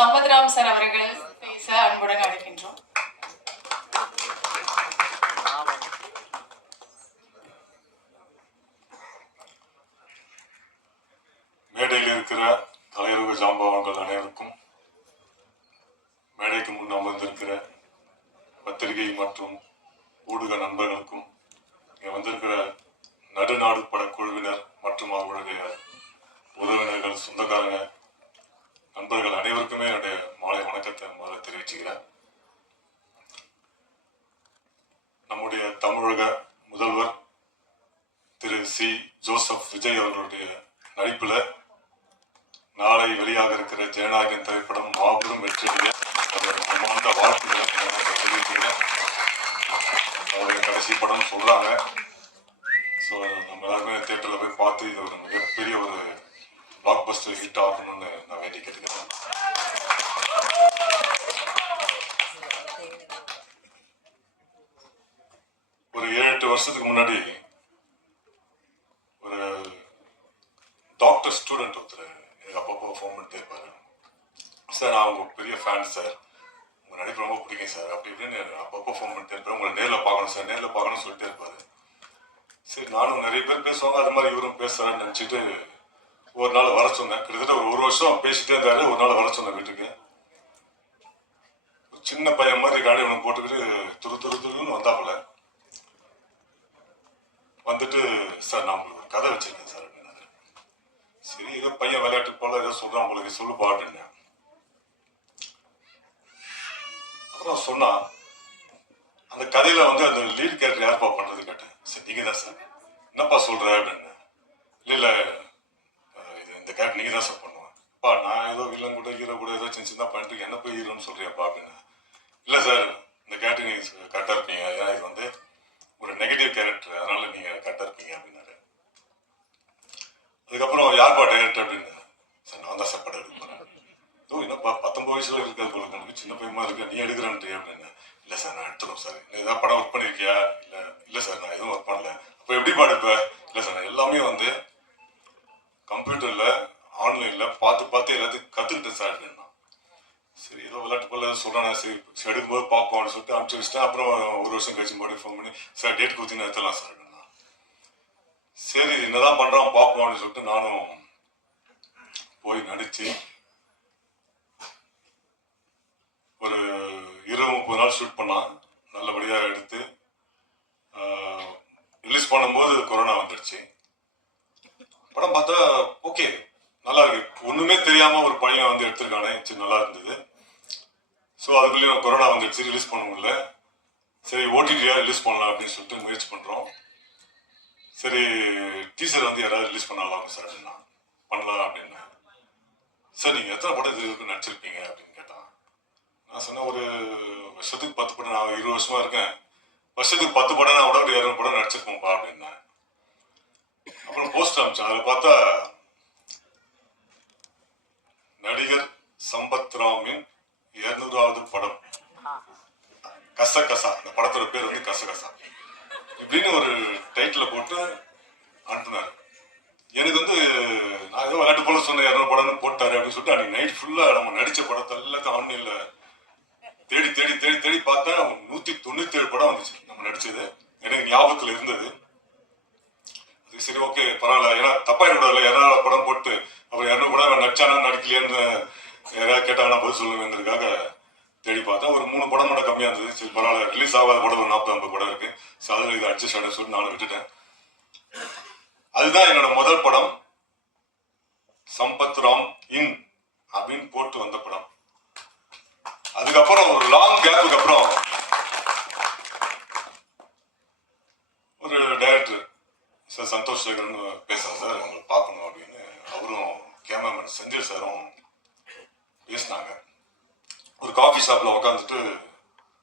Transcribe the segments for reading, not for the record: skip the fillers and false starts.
Sampath Ram sir அவர்கள் பேச அன்புடன் அழைக்கின்றோம். மேடையில் இருக்கிற தலைவர்கள் ஜாம்பவான்கள் அனைவருக்கும், மேடைக்கு முன் அமர்ந்திருக்கிற பத்திரிகை மற்றும் ஊடக நண்பர்களுக்கும், இங்கே வந்திருக்கிற நடுநாடு படக்குழுவினர் மற்றும் அவர்களுடைய உறவினர்கள், சொந்தக்காரங்க, நண்பர்கள் அனைவருக்குமே என்னுடைய மாலை வணக்கத்தை முதல்ல தெரிவிச்சுக்கிறேன். நம்முடைய தமிழக முதல்வர் திரு சி. ஜோசப் விஜய் அவர்களுடைய நடிப்புல நாளை வெளியாக இருக்கிற ஜனநாயகன் திரைப்படம் மாபெரும் வெற்றிடைய மனமார்ந்த வாழ்த்துக்களை தெரிவிக்கிறேன். அவருடைய கடைசி படம் சொல்றாங்க. ஸோ நம்ம எல்லாருமே தியேட்டரில் போய் பார்த்து இது ஒரு மிகப்பெரிய ஒரு பிளாக் பஸ்டர் ஹிட் ஆகணும்னு நான் வேண்டி கேட்டுக்கிறேன். ஒரு 7-8 வருஷத்துக்கு முன்னாடி ஒரு டாக்டர் ஸ்டூடெண்ட் ஒருத்தர் எனக்கு அப்பப்போ ஃபோன் பண்ணிட்டே இருப்பாரு. சார், நான் உங்க பெரிய ஃபேன் சார், உங்க நடிப்பு ரொம்ப பிடிக்கும் சார், அப்படி இப்படின்னு அப்பப்போ ஃபோன் பண்ணிட்டே இருப்பேன். உங்களை நேரில் பார்க்கணும் சார், நேரில் பார்க்கணும்னு சொல்லிட்டே இருப்பாரு. சரி, நானும் நிறைய பேர் பேசுவாங்க, அது மாதிரி இவரும் பேசுறாருன்னு நினச்சிட்டு ஒரு நாள் வர சொன்னேன். கிட்டத்தட்ட ஒரு வருஷம் பேசிட்டே இருந்தாரு. ஒரு நாள் வர சொன்னேன் வீட்டுக்கு. ஒரு சின்ன பையன் மாதிரி காடி ஒன்று போட்டுக்கிட்டு துருன்னு வந்தாப்புல. வந்துட்டு, சார் நான் உங்களுக்கு ஒரு கதை வச்சிருக்கேன் சார் அப்படின்னாரு. சரி, ஏதோ பையன் விளையாட்டு போல ஏதோ சொல்றான், உங்களுக்கு சொல்லுப்பா அப்படின்னு. அப்புறம் சொன்னா, அந்த கதையில வந்து அந்த லீட் கேரக்டர் யாருப்பா பண்றது கேட்டேன். சரி, நீங்க தான் சார். என்னப்பா சொல்ற அப்படின்னு. இல்ல இது இந்த கேரக்டர் நீங்க தான் சார் பண்ணுவேன். பா, நான் ஏதோ வில்லன் கூட ஹீரோ கூட ஏதோ சின்ன பண்ணிட்டு என்ன போய் ஹீரோன்னு சொல்றியாப்பா அப்படின்னு. இல்ல சார், இந்த கேரக்டர் நீங்க கரெக்டா இருப்பீங்க, ஏன்னா இது வந்து ஒரு நெகட்டிவ் கேரக்டர், அதனால நீங்க கரெக்டா இருப்பீங்க அப்படின்னாரு. அதுக்கப்புறம் யார்பா டைரக்டர் அப்படின்னு. சார், நான் தான் சார் படம் எடுக்க போறேன். ஓ, என்னப்பா 19 வயசுல இருக்கிறது போல உங்களுக்கு, சின்ன பையமா இருக்க, நீ எடுக்கிறேன்ட்டு அப்படின்னு. இல்லை சார், நான் எடுத்துடும் சார். நீ ஏதாவது படம் ஒர்க் பண்ணியிருக்கியா? இல்லை சார், நான் எதுவும் ஒர்க் பண்ணல. அப்போ எப்படி பாடுப்ப? இல்லை சார், நான் எல்லாமே வந்து கம்ப்யூட்டர்ல ஆன்லைன்ல பார்த்து எல்லாத்தையும் கற்றுக்கிட்டேன் சார் அப்படின்னா. சரி, ஏதோ விளையாட்டு போல சொல்கிறேன். சரி, எடுக்கும்போது பார்ப்போம்னு சொல்லிட்டு அனுப்பிச்சு வச்சுட்டேன். அப்புறம் ஒரு வருஷம் கழிச்சு மறுபடியும் ஃபோன் பண்ணி, சார் டேட் கொடுத்தீங்கன்னா எடுத்துலாம் சார் அப்படின்னா. சரி, என்னதான் பண்ணுறான் பார்ப்போம்னு சொல்லிட்டு நானும் போய் நடிச்சு ஒரு 20-30 நாள் ஷூட் பண்ணான். நல்லபடியாக எடுத்து ரிலீஸ் பண்ணும்போது கொரோனா வந்துடுச்சு. படம் பார்த்தா ஓகே, நல்லா இருக்கு. ஒன்றுமே தெரியாமல் ஒரு பையன் வந்து எடுத்திருக்கானே, சரி நல்லா இருந்தது. ஸோ அதுக்குள்ளேயும் கொரோனா வந்துடுச்சு, ரிலீஸ் பண்ண முடியல. சரி, ஓடிடியாக ரிலீஸ் பண்ணலாம் அப்படின்னு சொல்லிட்டு முயற்சி பண்ணுறோம். சரி, டீசர் வந்து யாராவது ரிலீஸ் பண்ணலாம் சார் அப்படின்னா. பண்ணலாம் அப்படின்னா. சார், நீங்கள் எத்தனை படம் இது நடிச்சிருப்பீங்க அப்படின்னு கேட்டான். நான் சொன்னேன், ஒரு வருஷத்துக்கு 10 படம். நான் 20 வருஷமா இருக்கேன். வருஷத்துக்கு 10 படம் நான் விட 200 படம் நடிச்சிருப்போம்ப்பா அப்படின்னா. அப்புறம் போஸ்ட் அனுப்பிச்சேன். அதில் பார்த்தா நடிகர் சம்பத்ராமின் 200வது படம் கசகசா. அந்த படத்தோட பேர் வந்து கசகசா இப்படின்னு ஒரு டைட்டில போட்டு அனுப்புனாரு. எனக்கு வந்து நான் ஏதோ விளையாட்டு போல சொன்ன 200 படம்னு போட்டாரு அப்படின்னு சொல்லிட்டு அன்னைக்கு நைட் ஃபுல்லா நம்ம நடிச்ச படத்தை எல்லாத்தையும் ஆன்லைன்ல தேடி பார்த்தா 197 படம் வந்துச்சு நம்ம நடிச்சது. எனக்கு ஞாபகத்துல இருந்தது. அது சரி, ஓகே, பரவாயில்ல, ஏன்னா தப்பாயிடக்கூடாதுல. 200 படம் போட்டு அப்புறம் 200 படம் நடிச்சானா நடிக்கலையான்னு யாராவது கேட்டாங்கன்னா பதில் சொல்லுவேங்கிறதுக்காக தேடி பார்த்தா ஒரு 3 படம் மட்டும் கம்மியா இருந்தது. சரி, பரவாயில்ல, ரிலீஸ் ஆகாத படம் ஒரு 40-50 படம் இருக்கு. ஸோ அதில் இதை அட்ஜஸ்ட் ஆன சொல்லி நானும் விட்டுட்டேன். அதுதான் என்னோட முதல் படம், சம்பத்ராம் இன் அப்படின்னு போட்டு வந்த படம். அதுக்கப்புறம் ஒரு லாங் கேப்புக்கு அப்புறம் ஒரு டைரக்டர் சார் சந்தோஷ் சேகர்னு பேசுறேன் சார், உங்களை பார்க்கணும் அப்படின்னு. அவரும் கேமராமேன் செந்தில் சாரும் பேசினாங்க. ஒரு காஃபி ஷாப்ல உட்காந்துட்டு,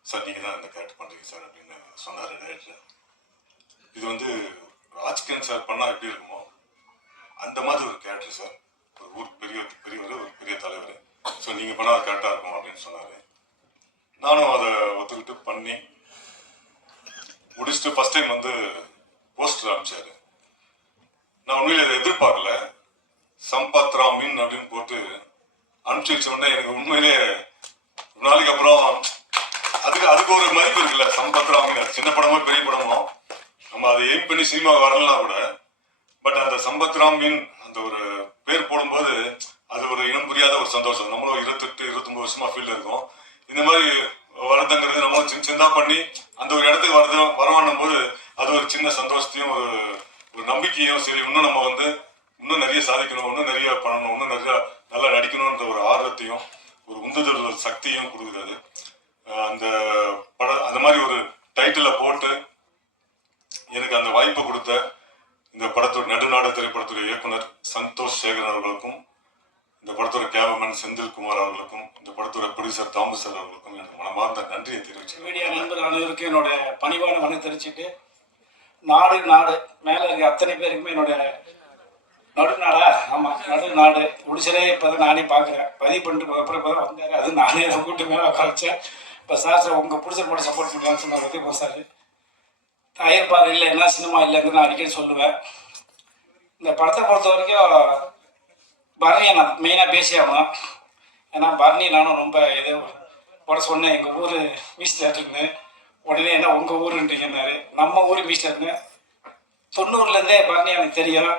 சார் நீங்க தான் இந்த கேரக்டர் பண்றீங்க சார் அப்படின்னு சொன்னாரு டைரக்டர். இது வந்து ராஜ்கிரண் சார் பண்ணா எப்படி இருக்குமோ அந்த மாதிரி ஒரு கேரக்டர் சார். ஒரு ஊருக்கு பெரியவர், ஒரு பெரிய தலைவர். ஸோ நீங்க பண்ணா கரெக்டா இருக்கும் அப்படின்னு சொன்னாரு. நானும் அதை ஒத்துக்கிட்டு பண்ணி முடிச்சுட்டு ஃபர்ஸ்ட் டைம் வந்து போஸ்டர் அனுப்பிச்சாரு. நான் உண்மையில இதை எதிர்பார்க்கல. சம்பத்ராமின் அப்படின்னு போட்டு அனுப்பிச்சு வச்ச உடனே எனக்கு உண்மையிலே ஒரு நாளைக்கு அப்புறம் அதுக்கு ஒரு மதிப்பு இருக்குல்ல. சம்பத்ராமின் சின்ன படமோ பெரிய படமோ நம்ம அதை எய்ம் பண்ணி சினிமா வரலாம் கூட, பட் அந்த சம்பத்ராமின் அந்த ஒரு பேர் போடும்போது அது ஒரு இனம் புரியாத ஒரு சந்தோஷம். நம்மளும் 28-29 வருஷமா ஃபீல்டு இருக்கோம். இந்த மாதிரி வரதுங்கிறது நம்ம சின்னதா பண்ணி அந்த ஒரு இடத்துக்கு வரவானும் போது அது ஒரு சின்ன சந்தோஷத்தையும் ஒரு நம்பிக்கையும், சரி இன்னும் நம்ம இன்னும் நிறைய சாதிக்கணும், இன்னும் நிறைய பண்ணணும், இன்னும் நிறைய நல்லா நடிக்கணும்ன்ற ஒரு ஆர்வத்தையும் ஒரு உந்துதல் சக்தியும் கொடுக்குறது. அந்த அந்த மாதிரி ஒரு டைட்டில போட்டு எனக்கு அந்த வாய்ப்பை கொடுத்த இந்த படத்தோட நடுநாடு திரைப்படத்துடைய இயக்குனர் சந்தோஷ் சேகர் அவர்களுக்கும், இந்த படத்தோட கேமராமேன் செந்தில்குமார் அவர்களுக்கும், இந்த படத்தோட ப்ரொடியூசர் தாமஸ் சார் அவர்களுக்கும் எனக்கு மனமார்ந்த நன்றியை தெரிவிச்சு மீடியா நண்பர் அனைவருக்கும் என்னோட பணிவான மனு தெரிவிச்சுட்டு, நாடு மேல இருக்க அத்தனை பேருக்குமே என்னோட நடுநாடா நடுநாடு முடிச்சதே இப்போதான் நானே பார்க்குறேன். பதிவு பண்ணிட்டு அப்புறம் இப்போ தான் வந்தார். அது நானே அதை கூட்டு மேலே உட்காரச்சேன். இப்போ சார் உங்கள் பிடிச்ச போட்டு சப்போர்ட் பண்ணலான்னு சொன்னாங்க. இப்போ சார் தயாரிப்பார் இல்லை, என்ன சினிமா இல்லைன்னு நான் அடிக்கடி சொல்லுவேன். இந்த படத்தை பொறுத்த வரைக்கும் பரணியை நான் மெயினாக பேசி ஆகணும். ஏன்னா பரணி நானும் ரொம்ப ஏதோ உட சொன்னேன், எங்கள் ஊர் மியூசிக் தேட்டருன்னு. உடனே என்ன உங்கள் ஊருன்றீங்கன்னாரு. நம்ம ஊர் மியூசிக் தேட்டருங்க. 90லேருந்தே பரணி எனக்கு தெரியும்.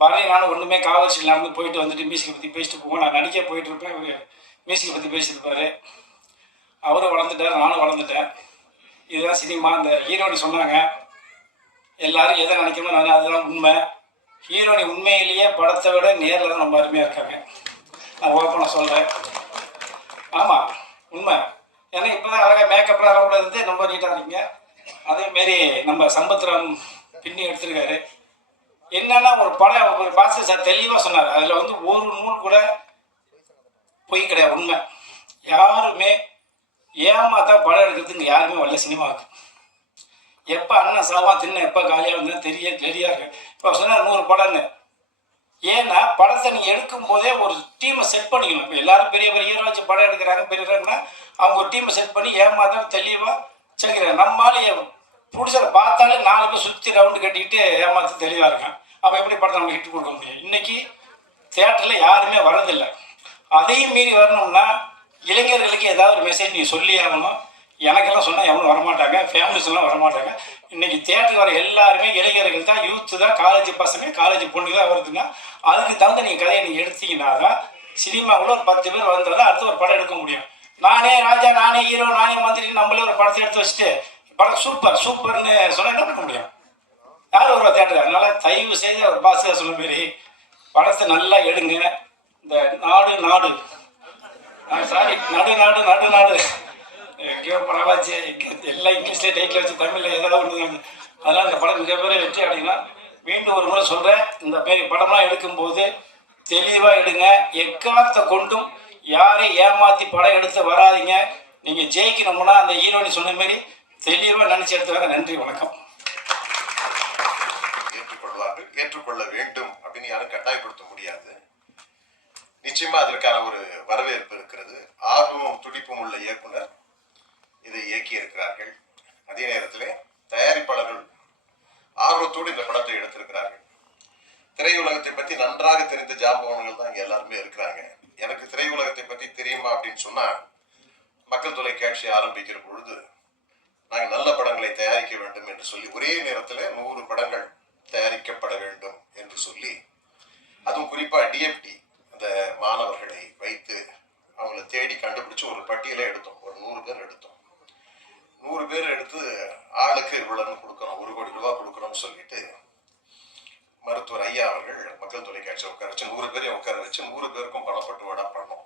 பரணி நானும் ஒன்றுமே காவல்சியில் நடந்து போயிட்டு வந்துட்டு மியூசிக்கை பற்றி பேசிட்டு போவோம். நான் நடிக்க போயிட்டு இருப்பேன், இவர் மியூசிக்கை பற்றி பேசியிருப்பார். அவரும் வளர்ந்துட்டார், நானும் வளர்ந்துட்டேன். இதுதான் சினிமா. இந்த ஹீரோனி சொன்னாங்க, எல்லாரும் எதை நினைக்கணும், நான் அதுதான் உண்மை. ஹீரோனி உண்மையிலேயே படத்தை விட நேரில் தான் ரொம்ப அருமையாக இருக்காங்க. நான் ஓப்பனாக சொல்கிறேன். ஆமாம், உண்மை. ஏன்னா இப்போ தான் அழகாக மேக்கப்லாம் கூட இருந்து ரொம்ப நீட்டாக இருக்கீங்க. அதேமாரி நம்ம சம்பத்ராம் பின்னி எடுத்திருக்காரு. என்னன்னா ஒரு படம் ஒரு பாஸ்கர் சார் தெளிவாக சொன்னார். அதில் ஒரு நூல் கூட பொய் கிடையாது, உண்மை. யாருமே ஏமாத்தா படம் எடுக்கிறதுக்கு யாருமே வரல சினிமாவுக்கு. எப்போ அண்ணன் சாவா தின்ன எப்போ காலியாக வந்து தெரியா இருக்கு. இப்போ சொன்னால் 100 படம்னு. ஏன்னா படத்தை நீங்கள் எடுக்கும் போதே ஒரு டீமை செட் பண்ணிக்கணும். இப்போ எல்லாரும் பெரிய பெரிய ஹீரோ வச்சு படம் எடுக்கிறாங்க, பெரியனா அவங்க ஒரு டீமை செட் பண்ணி ஏமாத்தா தெளிவாக வச்சுக்கிறாங்க. நம்மளால ப்ரொடியூசரை பார்த்தாலே 4 பேர் சுற்றி ரவுண்டு கட்டிக்கிட்டு ஏமாற்றி தெளிவாக இருக்கான். அப்போ எப்படி படத்தை நம்ம ஹிட் கொடுக்க முடியும்? இன்னைக்கு தியேட்டரில் யாருமே வரதில்லை. அதையும் மீறி வரணும்னா இளைஞர்களுக்கு ஏதாவது ஒரு மெசேஜ் நீங்கள் சொல்லி ஆகணும். எனக்கெல்லாம் சொன்னால் எவனும் வரமாட்டாங்க, ஃபேமிலிஸ்லாம் வரமாட்டாங்க. இன்னைக்கு தியேட்டருக்கு வர எல்லாருமே இளைஞர்கள் தான், யூத்து தான், காலேஜ் பசங்க, காலேஜ் பொண்ணு தான் வருதுங்க. அதுக்கு தகுந்த நீங்கள் கதையை நீங்கள் எடுத்தீங்கன்னா தான் சினிமாவில் ஒரு 10 பேர் வந்தால் தான் அடுத்து ஒரு படம் எடுக்க முடியும். நானே ராஜா, நானே ஹீரோ, நானே மந்திரி, நம்மளே ஒரு படத்தை எடுத்து வச்சுட்டு படம் சூப்பர்னு சொன்னால் என்ன பண்ண முடியும்? யாரும் ஒரு தேட்டர். அதனால தயவு செய்து ஒரு பாஸ்கர் சொன்ன மாரி படத்தை நல்லா எடுங்க. இந்த நாடு சாரி நடுநாடு படமாச்சு எல்லாம் இங்கிலீஷ்லேயே டைட்டில் வச்சு தமிழில் ஏதாவது ஒன்று. அதனால் இந்த படம் மிகப்பெரிய வெற்றி அடையினா. மீண்டும் ஒரு முறை சொல்கிறேன், இந்த மாரி படம்லாம் எடுக்கும்போது தெளிவாக எடுங்க. எக்காரணத்தை கொண்டும் யாரையும் ஏமாற்றி படம் எடுத்து வராதிங்க. நீங்கள் ஜெயிக்கணும்னா அந்த ஹீரோனி சொன்ன மாரி தெளிவாக நினச்சி எடுத்துவாங்க. நன்றி, வணக்கம். ஏற்றுக்கொள்ள வேண்டும் அப்படின்னு யாரும் கட்டாயப்படுத்த முடியாது. நிச்சயமா அதற்கான ஒரு வரவேற்பு இருக்கிறது. ஆர்வமும் துடிப்பும் உள்ள இயக்குனர் இதை இயக்கி இருக்கிறார்கள். அதே நேரத்தில் தயாரிப்பாளர்கள் ஆர்வத்தோடு இந்த படத்தை எடுத்திருக்கிறார்கள். திரையுலகத்தை பற்றி நன்றாக தெரிந்த ஜாம்பவன்கள் தான் இங்க எல்லாருமே இருக்கிறாங்க. எனக்கு திரையுலகத்தை பற்றி தெரியுமா அப்படின்னு சொன்னா, மக்கள் தொலைக்காட்சி ஆரம்பிக்கிற பொழுது நாங்கள் நல்ல படங்களை தயாரிக்க வேண்டும் என்று சொல்லி ஒரே நேரத்தில் 100 படங்கள் தயாரிக்கப்பட வேண்டும் என்று சொல்லி, அதுவும் குறிப்பா டிஎஃப்டி அந்த மாணவர்களை வைத்து அவங்களை தேடி கண்டுபிடிச்சு ஒரு பட்டியலை எடுத்தோம். ஒரு 100 பேர் எடுத்தோம். 100 பேர் எடுத்து ஆளுக்கு இவ்வளவு கொடுக்கணும், 1 கோடி ரூபாய் கொடுக்கணும்னு சொல்லிட்டு மருத்துவர் ஐயா அவர்கள் மக்கள் தொலைக்காட்சி உட்கார வச்சு 100 பேரையும் உட்கார வச்சு 100 பேருக்கும் பணப்பட்டுவாடா பண்ணோம்.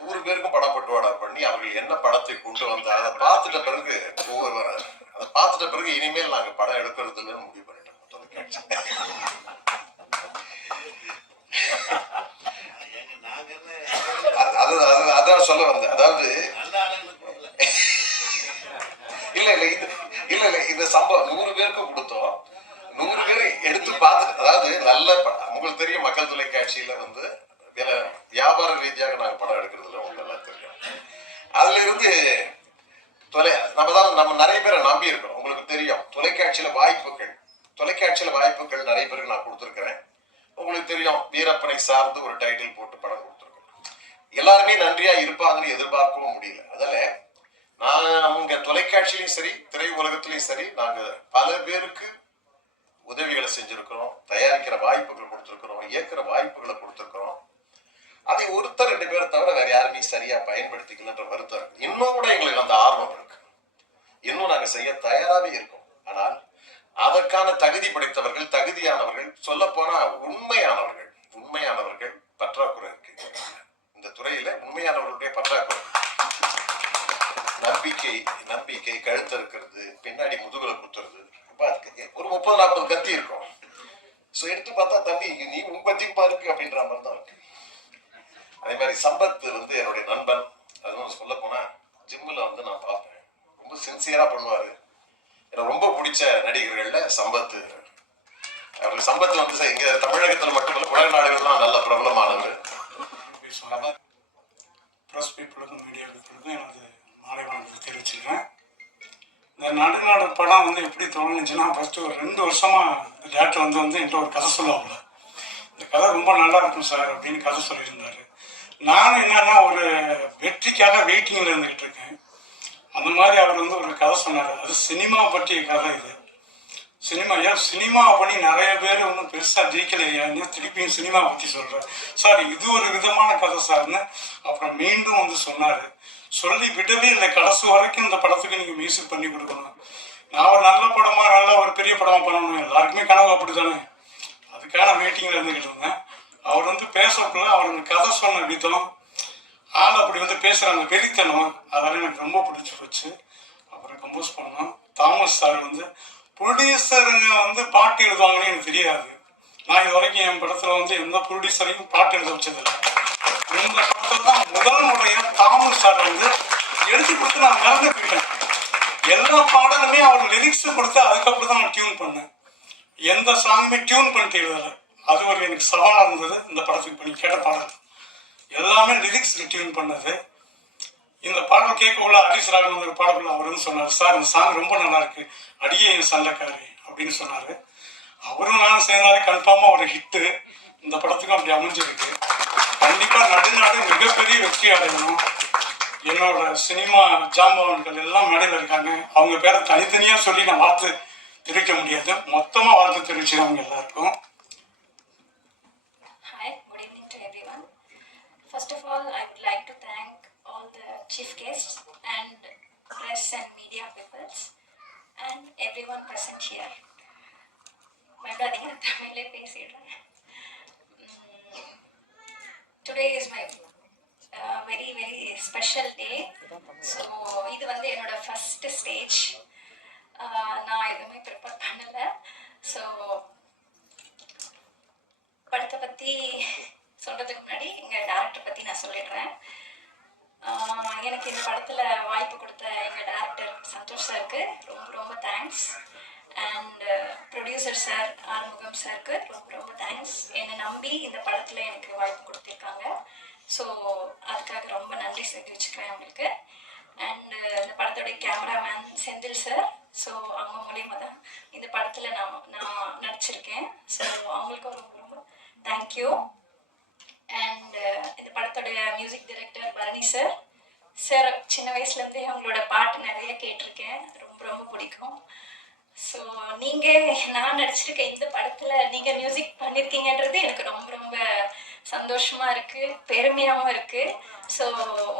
100 பேருக்கும் பணப்பட்டுவாடா பண்ணி அவர்கள் என்ன படத்தை கொண்டு வந்தா அதை பார்த்துட்ட பிறகு இனிமேல் நாங்க படம் எடுக்கிறதுல முடிவு பண்ணிட்டோம். அதான் சொல்ல வந்தேன். அதாவது இல்ல இந்த சம்பவம் 100 பேருக்கு கொடுத்தோம். 100 பேர் எடுத்து பார்த்துட்டு, அதாவது நல்ல உங்களுக்கு தெரியும் மக்கள் தொலைக்காட்சியில வியாபார ரீதியாக நாங்க படம் எடுக்கிறதுல உங்களுக்கு நல்லா தெரியும். அதுல இருந்து நம்ம நிறைய பேரை நம்பி இருக்கோம். உங்களுக்கு தெரியும் தொலைக்காட்சியில வாய்ப்புகள் நிறைய பேருக்கு நான் கொடுத்துருக்கிறேன். உங்களுக்கு தெரியும், வீரப்பனை சார்ந்து ஒரு டைட்டில் போட்டு படம் கொடுத்துருக்கோம். எல்லாருமே நன்றியா இருப்பாங்கன்னு எதிர்பார்க்கவும் முடியல. அதில் நாங்க தொலைக்காட்சியிலையும் சரி, திரை உலகத்திலையும் சரி, நாங்க பல பேருக்கு உதவிகளை செஞ்சிருக்கிறோம், தயாரிக்கிற வாய்ப்புகள் கொடுத்துருக்கிறோம், இயக்குற வாய்ப்புகளை கொடுத்துருக்கிறோம். அதை ஒருத்தர் 2 பேரை தவிர வேற யாருமே சரியா பயன்படுத்திக்கலன்ற வருத்தம் இருக்கு. இன்னும் கூட எங்களுக்கு அந்த ஆர்வம் இருக்கு, இன்னும் நாங்க செய்ய தயாராகவே இருக்கோம். ஆனால் அதற்கான தகுதி படைத்தவர்கள், தகுதியானவர்கள், சொல்ல போனா உண்மையானவர்கள் பற்றாக்குறை இருக்கு. இந்த துறையில உண்மையானவர்களுடைய பற்றாக்குறை. நம்பிக்கை கழுத்து இருக்கிறது, பின்னாடி முதுகுல குத்துறது, ஒரு 30-40 கத்தி இருக்கும். எடுத்து பார்த்தா தம்பி நீ உன்பத்திக்குமா இருக்கு அப்படின்ற மாதிரி தான் இருக்கு. அதே மாதிரி சம்பத் என்னுடைய நண்பன். அதுவும் சொல்ல போனா ஜிம்மில் நான் பார்ப்பேன், ரொம்ப சின்சியரா பண்ணுவாரு. எனக்கு ரொம்ப பிடிச்ச நடிகர்கள்ல சம்பத். அவருக்கு சம்பத் இங்க தமிழகத்துல மட்டுமல்ல, உலக நாடுகள்லாம் நல்ல பிரபலமானவர். ப்ரெஸ் பீப்புளுக்கும் மீடியா பீப்புளுக்கும் எனது மாலை வணக்கத்தை தெரிவிச்சுக்கிறேன். இந்த நடுநாடு படம் எப்படி தொடங்குச்சுன்னா, ஃபஸ்ட்டு ஒரு 2 வருஷமா டேரக்டர் என்கிட்ட ஒரு கதை சொல்லுவாங்க. இந்த கதை ரொம்ப நல்லா இருக்கும் சார் அப்படின்னு கதை சொல்லியிருந்தாரு. நானும் என்னன்னா ஒரு வெற்றிக்காக வெயிட்டிங்கில் இருந்துகிட்டு இருக்கேன். அந்த மாதிரி அவர் ஒரு கதை சொன்னார். அது சினிமா பற்றிய கதை. இது சினிமா பண்ணி நிறைய பேர் ஒன்றும் பெருசாக ஜெயிக்கலையா, திருப்பியும் சினிமா பற்றி சொல்கிறார் சார், இது ஒரு விதமான கதை சார்னு அப்புறம் மீண்டும் சொன்னார். சொல்லி விடவே இல்லை, கடைசி வரைக்கும் இந்த படத்துக்கு நீங்கள் மியூசிக் பண்ணி கொடுக்கணும், நான் ஒரு நல்ல படமா நல்ல ஒரு பெரிய படமா பண்ணணும், எல்லாருக்குமே கனவு அப்படி தானே. அதுக்கான வெயிட்டிங்கில் இருந்துக்கிட்டு இருந்தேன். அவர் பேசக்குள்ள அவர் கதை சொன்ன விதம், ஆள் அப்படி பேசுகிற அந்த வெறித்தனம், அதெல்லாம் எனக்கு ரொம்ப பிடிச்சி போச்சு. அப்புறம் கம்போஸ் பண்ணோம். தாமஸ் சார் ப்ரொடியூசருங்க பாட்டு எழுதுவாங்கன்னு எனக்கு தெரியாது. நான் இது வரைக்கும் என் படத்தில் எந்த ப்ரொடியூசரையும் பாட்டு எழுத வச்சதில்லை. இந்த படத்தில் தான் முதல் முறையாக தாமஸ் சார் எழுதி கொடுத்து நான் மறந்து போயிட்டேன். எல்லா பாடலுமே அவர் லிரிக்ஸ் கொடுத்து அதுக்கப்புறம் தான் நான் டியூன் பண்ணேன். எந்த சாங்குமே டியூன் பண்ணிட்டு எழுதலை. அது ஒரு எனக்கு சவாலாக இருந்தது. இந்த படத்துக்கு பண்ணி கேட்ட பாடல் எல்லாமே லிரிக்ஸுக்கு டியூன் பண்ணது. இந்த பாடல் கேட்கக்குள்ள ஹரிஸ் ராகவன் பாடக்குள்ள அவர் சொன்னார், சார் இந்த சாங் ரொம்ப நல்லா இருக்கு, அடியே என் சண்டைக்காரி அப்படின்னு சொன்னார். அவரும் நானும் சேர்ந்தாலே கன்ஃபார்மாக ஒரு ஹிட்டு. இந்த படத்துக்கும் அப்படி அமைஞ்சிருக்கு. கண்டிப்பாக நடுநாடு மிகப்பெரிய வெற்றி அடையணும். என்னோட சினிமா ஜாம்பவன்கள் எல்லாம் மேடையில் இருக்காங்க. அவங்க பேரை தனித்தனியாக சொல்லி நான் வாழ்த்து தெரிவிக்க முடியாது, மொத்தமாக வாழ்த்து தெரிவிச்சுருவாங்க எல்லாருக்கும். Hi, good evening to everyone. First of all, I would like to thank all the chief guests and press and media peoples and everyone present here. Today is my very special day. So இது என்னோட first stage. நான் எதுவுமே prepare பண்ணலை. So படத்தை பற்றி சொல்கிறதுக்கு முன்னாடி எங்கள் டேரக்டர் பற்றி நான் சொல்லிடுறேன். எனக்கு இந்த படத்தில் வாய்ப்பு கொடுத்த எங்கள் டேரக்டர் சந்தோஷ் சாருக்கு ரொம்ப thanks. And producer sir Arumugam சாருக்கு ரொம்ப தேங்க்ஸ். என்னை நம்பி இந்த படத்தில் எனக்கு வாய்ப்பு கொடுத்துருக்காங்க. ஸோ அதுக்காக ரொம்ப நன்றி தெரிவிச்சுக்கிறேன் அவங்களுக்கு. அண்ட் இந்த படத்தோடைய கேமராமேன் செந்தில் சார். ஸோ அவங்க மூலியமாக தான் இந்த படத்தில் நான் நடிச்சிருக்கேன். ஸோ அவங்களுக்கும் ரொம்ப தேங்க்யூ. அண்ட் இந்த படத்தோடைய மியூசிக் டைரக்டர் பரணி சார். சின்ன வயசுலேருந்தே அவங்களோட பாட்டு நிறைய கேட்டிருக்கேன், ரொம்ப பிடிக்கும். ஸோ நான் நடிச்சிருக்க இந்த படத்தில் நீங்கள் மியூசிக் பண்ணியிருக்கீங்கன்றது எனக்கு ரொம்ப சந்தோஷமாக இருக்குது, பெருமையாகவும் இருக்குது. ஸோ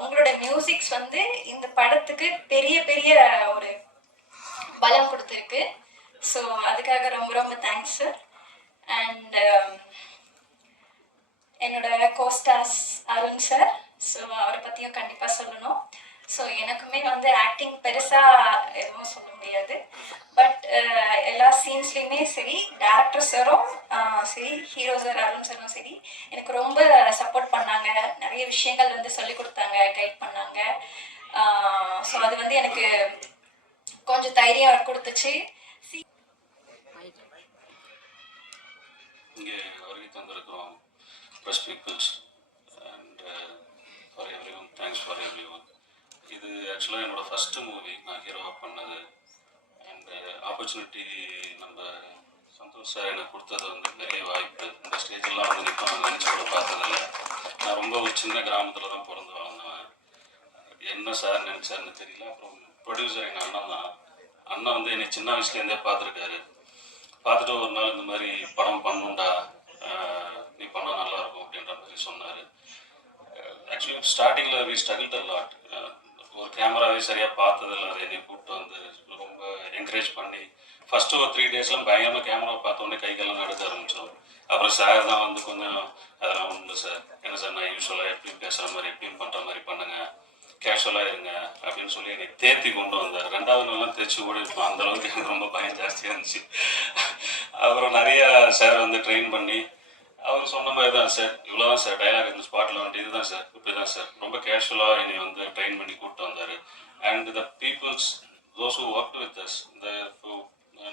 உங்களோட மியூசிக்ஸ் இந்த படத்துக்கு பெரிய ஒரு பலம் கொடுத்துருக்கு. ஸோ அதுக்காக ரொம்ப தேங்க்ஸ் சார். அண்ட் என்னோட கோஸ்டார்ஸ் அருண் சார். ஸோ அவரை பற்றியும் கண்டிப்பாக சொல்லணும். ஸோ எனக்குமே ஆக்டிங் பெருசாக எதுவும் சொல்ல முடியாது. பட் எல்லா சீன்ஸ்லேயுமே சரி, டேரக்டர் சாரும் சரி, ஹீரோ சார் அருண் சாரும் சரி, எனக்கு ரொம்ப சப்போர்ட் பண்ணாங்க. நிறைய விஷயங்கள் சொல்லிக் கொடுத்தாங்க, கைட் பண்ணாங்க. ஸோ அது எனக்கு கொஞ்சம் தைரியம் கொடுத்துச்சு. இங்கே வருகை தந்திருக்கிறோம் press peoples and for everyone, thanks for everyone. இது ஆக்சுவலாக என்னோடய ஃபஸ்ட்டு மூவி நான் ஹீரோவாக பண்ணது. அண்ட் ஆப்பர்ச்சுனிட்டி நம்ம சந்தோஷ் சார் எனக்கு கொடுத்தது வந்து பெரிய வாய்ப்பு. இந்த ஸ்டேஜெல்லாம் வந்து நிற்போம் நினச்சி கூட பார்த்ததில்ல. நான் ரொம்ப ஒரு சின்ன கிராமத்தில் தான் பிறந்து வளர்ந்தவன். என்ன சார் நினச்சாருன்னு தெரியல. அப்புறம் ப்ரொடியூசர் எங்கள் அண்ணன் தான். அண்ணன் வந்து என்னை சின்ன வயசுலேருந்தே பார்த்துருக்காரு. பார்த்துட்டு ஒரு நாள் இந்த மாதிரி படம் பண்ணணுண்டா, நீ பண்ணால் நல்லாயிருக்கும் அப்படின்ற மாதிரி சொன்னார். ஆக்சுவலி ஸ்டார்டிங்கில் வி ஸ்ட்ரகிள்ட் அ லாட். ஒரு கேமராவே சரியாக பார்த்ததில்ல. அதை என்னை கூப்பிட்டு வந்து ரொம்ப என்கரேஜ் பண்ணி ஃபஸ்ட்டு ஒரு 3 டேஸ்லாம் பயங்கரமாக கேமரா பார்த்தோன்னே கைகள்லாம் நடுக்க ஆரம்பித்தோம். அப்புறம் சார் தான் வந்து கொஞ்சம் அதெல்லாம் உண்டு சார், என்ன சார் நான் யூஸ்வலாக எப்படியும் பேசுகிற மாதிரி எப்படியும் பண்ணுற மாதிரி பண்ணுங்கள், கேஷுவலாக இருங்க அப்படின்னு சொல்லி என்னை தேர்த்தி கொண்டு வந்தார். 2வது நாள்லாம் தேய்ச்சி ஓடி இருப்போம். அந்தளவுக்கு எனக்கு ரொம்ப பயம் ஜாஸ்தியாக இருந்துச்சு. அப்புறம் நிறையா சார் வந்து ட்ரெயின் பண்ணி அவர் சொன்ன மாதிரி தான் சார், இவ்வளோ தான் சார் டைலாக் இந்த ஸ்பாட்டில் வந்துட்டு இதுதான் சார் இப்படி தான் சார் ரொம்ப கேஷுவலாக என்னை வந்து ட்ரெயின் பண்ணி கூப்பிட்டு வந்தார். And the peoples those who work with us, இந்த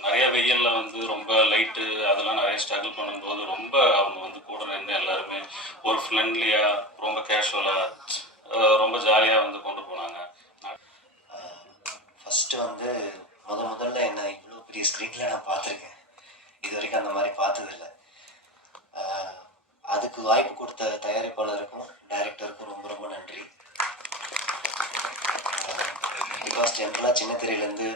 நிறைய வெயிலில் வந்து ரொம்ப லைட்டு அதெல்லாம் நிறைய ஸ்ட்ரகிள் பண்ணும்போது ரொம்ப அவங்க வந்து கூட நின்று எல்லாருமே ஒரு ஃப்ரெண்ட்லியாக ரொம்ப கேஷுவலாக ரொம்ப ஜாலியாக வந்து கொண்டு போனாங்க. ஃபஸ்ட்டு வந்து முதல்ல என்ன இவ்வளோ பெரிய ஸ்க்ரீனில் நான் பார்த்துருக்கேன். இது வரைக்கும் அந்த மாதிரி பார்த்ததில்ல. அதுக்கு வாய்ப்பு கொடுத்த தயாரிப்பாளருக்கும் டைரக்டருக்கும் ரொம்ப ரொம்ப நன்றி. பிகாஸ் ஜென்ரலாக சின்ன திரையிலேருந்து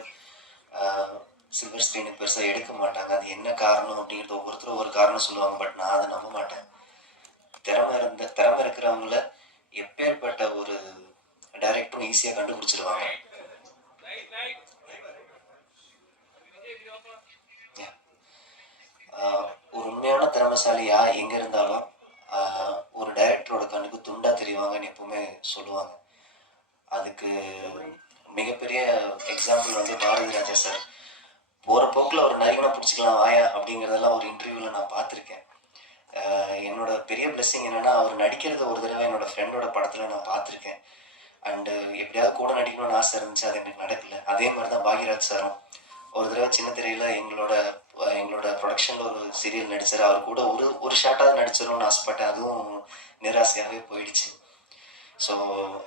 சில்வர் ஸ்க்ரீனுக்கு பெருசாக எடுக்க மாட்டாங்க. அது என்ன காரணம் அப்படிங்கிறது ஒவ்வொருத்தரும் ஒரு காரணம் சொல்லுவாங்க. பட் நான் அதை நம்ப மாட்டேன். திறமை இருக்கிறவங்கள எப்பேற்பட்ட ஒரு டைரக்டரும் ஈஸியாக கண்டுபிடிச்சிருவாங்க. ஒரு உண்மையான திறமைசாலியா எங்கே இருந்தாலும் ஒரு டைரக்டரோட கண்ணுக்கு துண்டா தெரிவாங்கன்னு எப்பவுமே சொல்லுவாங்க. அதுக்கு மிகப்பெரிய எக்ஸாம்பிள் வந்து பாரதி ராஜா சார். போகிற போக்கில் ஒரு நரிகனை பிடிச்சிக்கலாம் வாயா அப்படிங்கிறதெல்லாம் ஒரு இன்டர்வியூவில் நான் பார்த்துருக்கேன். என்னோட பெரிய பிளெஸ்ஸிங் என்னென்னா, அவர் நடிக்கிறத ஒரு தடவை என்னோடய ஃப்ரெண்டோட படத்தில் நான் பார்த்துருக்கேன். அண்டு எப்படியாவது கூட நடிக்கணும்னு ஆசை இருந்துச்சு, அது எனக்கு நடக்கல. அதே மாதிரி தான் பாக்யராஜ் சாரும் ஒரு தடவை சின்ன திரையில் எங்களோட ப்ரொடக்ஷனில் ஒரு சீரியல் நடித்தார். அவர் கூட ஒரு ஷார்ட்டாவது நடிச்சிடும்னு ஆசைப்பட்டேன். அதுவும் நிராசையாகவே போயிடுச்சு. ஸோ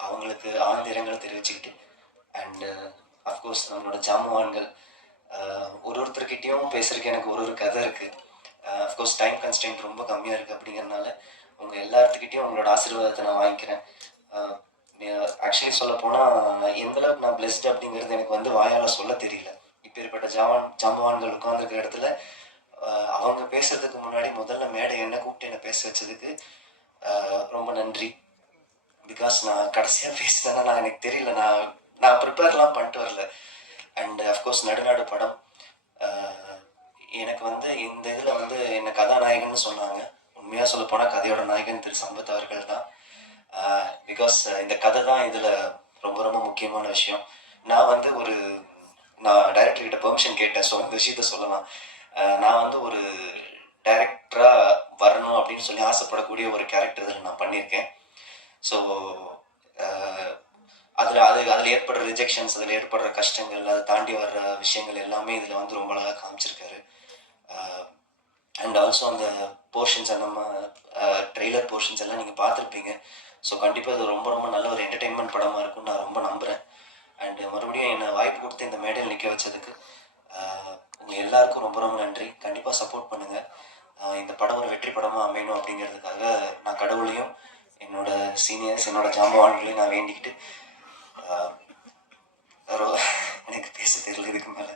அவங்களுக்கு ஆழ்ந்த இரங்கலை தெரிவிச்சுக்கிட்டு, அண்டு அஃப்கோர்ஸ் நம்மளோட ஜாம்பவான்கள் ஒருத்தர்கிட்டையும் பேசுறதுக்கு எனக்கு ஒரு கதை இருக்குது. அஃப்கோர்ஸ் டைம் கன்ஸ்டன்ட் ரொம்ப கம்மியாக இருக்குது. அப்படிங்கிறதுனால உங்கள் எல்லாத்துக்கிட்டையும் உங்களோட ஆசீர்வாதத்தை நான் வாங்கிக்கிறேன். ஆக்சுவலி சொல்ல போனால் எந்தளவுக்கு நான் பிளெஸ்ட் அப்படிங்கிறது எனக்கு வந்து வாயால் சொல்ல தெரியல. இப்பேற்பட்ட ஜாம்பவான்கள் உட்காந்துருக்க இடத்துல அவங்க பேசுறதுக்கு முன்னாடி முதல்ல மேடை என்ன கூப்பிட்டு என்னை பேச வச்சதுக்கு ரொம்ப நன்றி. பிகாஸ் நான் கடைசியாக பேசினேன்னா எனக்கு தெரியல, நான் ப்ரிப்பேர்லாம் பண்ணிட்டு வரல. அண்ட் அஃப்கோர்ஸ் நடுநாடு படம் எனக்கு வந்து இந்த இதில் வந்து என்னை கதாநாயகன்னு சொன்னாங்க. உண்மையாக சொல்ல போனால் கதையோட நாயகன் திரு சம்பத் அவர்கள் தான். பிகாஸ் இந்த கதை தான் இதில் ரொம்ப ரொம்ப முக்கியமான விஷயம். நான் டைரக்டர்கிட்ட பெர்மிஷன் கேட்டேன். ஸோ இந்த விஷயத்த சொல்லலாம். நான் வந்து ஒரு டைரக்டராக வரணும் அப்படின்னு சொல்லி ஆசைப்படக்கூடிய ஒரு கேரக்டர் இதில் நான் பண்ணியிருக்கேன். ஸோ அதில் ஏற்படுற ரிஜெக்ஷன்ஸ், அதில் ஏற்படுற கஷ்டங்கள், அதை தாண்டி வர்ற விஷயங்கள் எல்லாமே இதில் வந்து ரொம்ப அழகாக காமிச்சிருக்காரு. அண்ட் ஆல்சோ அந்த போர்ஷன்ஸ், நம்ம ட்ரெய்லர் போர்ஷன்ஸ் எல்லாம் நீங்கள் பார்த்துருப்பீங்க. ஸோ கண்டிப்பாக இது ரொம்ப ரொம்ப நல்ல ஒரு என்டர்டெயின்மெண்ட் படமாக இருக்கும்னு நான் ரொம்ப நம்புகிறேன். அண்டு மறுபடியும் என்னை வாய்ப்பு கொடுத்து இந்த மேடையில் நிற்க வச்சதுக்கு உங்கள் எல்லாருக்கும் ரொம்ப ரொம்ப நன்றி. கண்டிப்பாக சப்போர்ட் பண்ணுங்கள். இந்த படம் ஒரு வெற்றி படமாக அமையணும் அப்படிங்கிறதுக்காக நான் கடவுளையும் என்னோட சீனியர்ஸ், என்னோட ஜாம்பவான்களையும் நான் வேண்டிக்கிட்டு எனக்கு பேச தெரியல இதுக்கு மேலே.